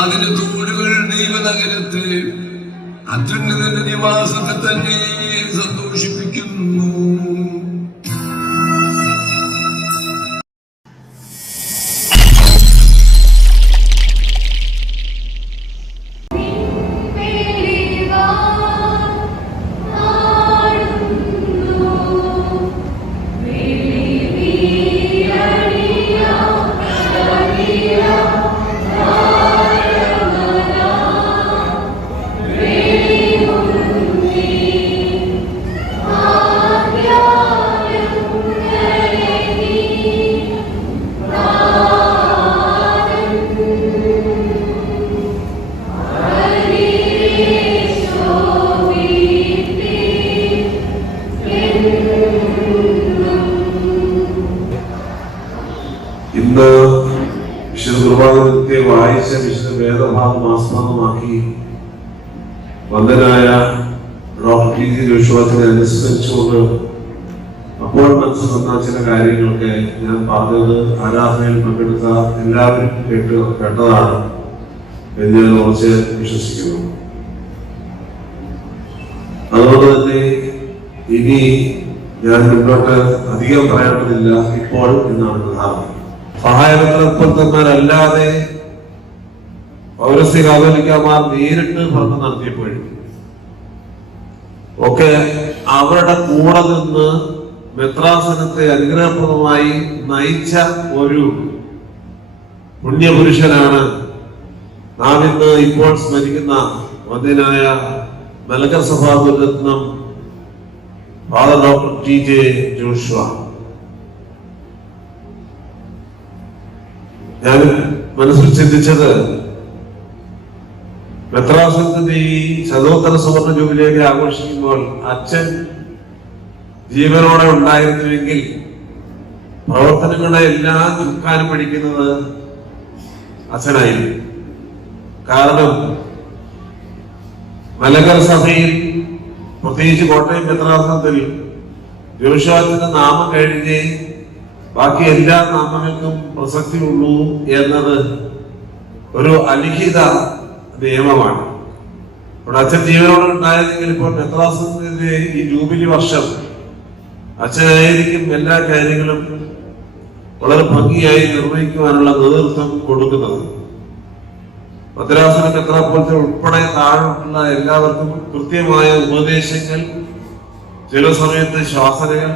അതിന്റെ തോടുകൾ ദൈവനഗരത്തെ അത്യുന്നതന്റെ നിവാസത്തെ തന്നെ സന്തോഷിപ്പിക്കുന്നു. ഇന്ന് വിശുദ്ധ കുർബാനത്തെ വായിച്ച വിശുദ്ധ വേദഭാഗം ആസ്പദമാക്കി വന്ദനായ ഡോക്ടർ ടി ജി ജോഷുവാച്ചനെ അനുസരിച്ചുകൊണ്ട് അപ്പോൾ മനസ്സിൽ വന്ന ചില കാര്യങ്ങളൊക്കെ ഞാൻ പറഞ്ഞത് ആരാധനയിൽ പങ്കെടുത്ത എല്ലാവരും കേട്ടതാണ് എന്ന് ഞാൻ ഉറച്ച് വിശ്വസിക്കുന്നു. അതുകൊണ്ട് തന്നെ ഇനി ഞാൻ മുന്നോട്ട് അധികം പറയേണ്ടതില്ല ഇപ്പോൾ എന്നാണ് ധാരണ. സഹായപത്രന്മാരല്ലാതെ പൗരസ്ത്യ കാതോലിക്കമാർ നേരിട്ട് ഭരണം നടത്തിയപ്പോഴും ഒക്കെ അവരുടെ കൂടെ നിന്ന് മെത്രാസനത്തെ അനുഗ്രഹപ്രദമായി നയിച്ച ഒരു പുണ്യപുരുഷനാണ് നാം ഇന്ന് ഇപ്പോൾ സ്മരിക്കുന്ന വന്ധ്യനായ മലങ്കര സഭാ Gururatnam father doctor T J Joshua. ഞാൻ മനസ്സിൽ ചിന്തിച്ചത് മെത്രാസനത്തിന്റെ ഈ ശതോത്തര സുവർണ ജൂബിലിയൊക്കെ ആഘോഷിക്കുമ്പോൾ അച്ഛൻ ജീവനോടെ ഉണ്ടായിരുന്നുവെങ്കിൽ പ്രവർത്തനങ്ങളെ എല്ലാം ചുക്കാനും പഠിക്കുന്നത് അച്ഛനായിരുന്നു. കാരണം മലങ്കര സഭയിൽ പ്രത്യേകിച്ച് കോട്ടയം മെത്രാസനത്തിൽ ജോഷുവാച്ചന്റെ നാമം കഴിഞ്ഞ് ബാക്കി എല്ലാ നാമങ്ങൾക്കും പ്രസക്തി ഉള്ളൂ എന്നത് ഒരു അലിഖിത നിയമമാണ്. ഇവിടെ അച്ഛൻ ജീവനോട് ഉണ്ടായിരുന്നെങ്കിൽ ഇപ്പോൾ മെത്രാസനത്തിന്റെ ഈ ജൂബിലി വർഷം അച്ഛനായിരിക്കും എല്ലാ കാര്യങ്ങളും വളരെ ഭംഗിയായി നിർവഹിക്കുവാനുള്ള നേതൃത്വം കൊടുക്കുന്നത്. ഭദ്രാസന മെത്രാപ്പോലത്തെ ഉൾപ്പെടെ താഴെയുള്ള എല്ലാവർക്കും കൃത്യമായ ഉപദേശങ്ങൾ, ചില സമയത്ത് ശാസനകൾ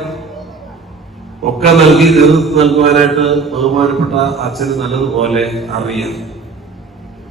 ഒക്കെ നൽകി നേതൃത്വം നൽകുവാനായിട്ട് ബഹുമാനപ്പെട്ട അച്ഛന് നല്ലതുപോലെ അറിയാം.